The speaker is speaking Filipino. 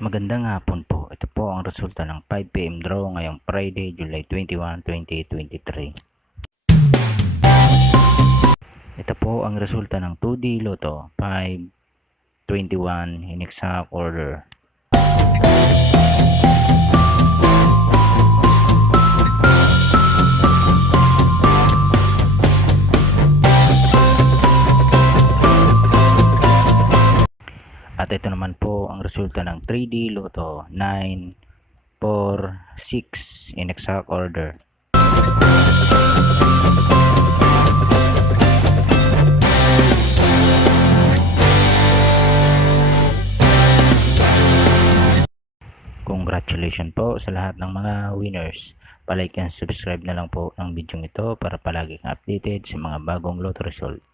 Magandang hapon po. Ito po ang resulta ng 5 PM draw ngayong Friday, July 21, 2023. Ito po ang resulta ng 2D Lotto 521 in exact order. At ito naman po ang resulta ng 3D Lotto 946 in exact order. Congratulations po sa lahat ng mga winners. Palike and subscribe na lang po ng video ito para palagi kang updated sa mga bagong lotto result.